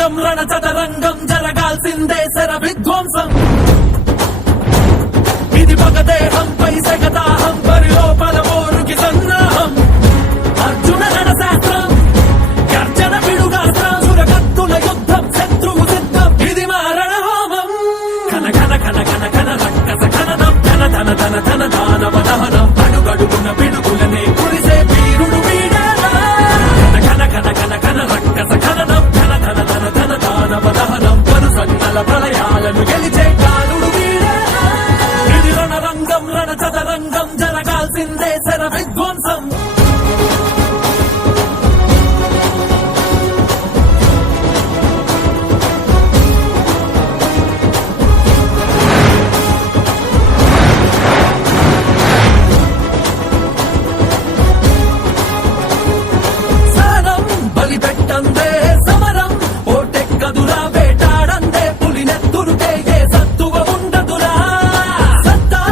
రంగం రణచదరంగం జరగాల్సిందే శర విధ్వంసం ఇది పగదేహంపై సగదాహం పరిలోపల మోరుకి సన్నాహం అర్జున రణశాస్త్రం గర్జన పిడుగాస్త్రం సురకత్తుల యుద్ధం శత్రువు సిద్ధం ఇది మా రణహోమం కన కన కన కన కన రక్కస ఖననం ధన ధన ధన ధన దానవ దహనం అడుగడుగున పిడుగులనే కురిసే వీరుడు వీడేలా కన కన కన కన రక్కస ఖననం ధన ధన ధన ధన దానవ దహనం పరుసన్నల ప్రళయాలను గెలిచే కాలుడు వీడేలా ఇది రణరంగం రణచదరంగం జరగాల్సిందే శర విధ్వంసం బలిపెట్టందే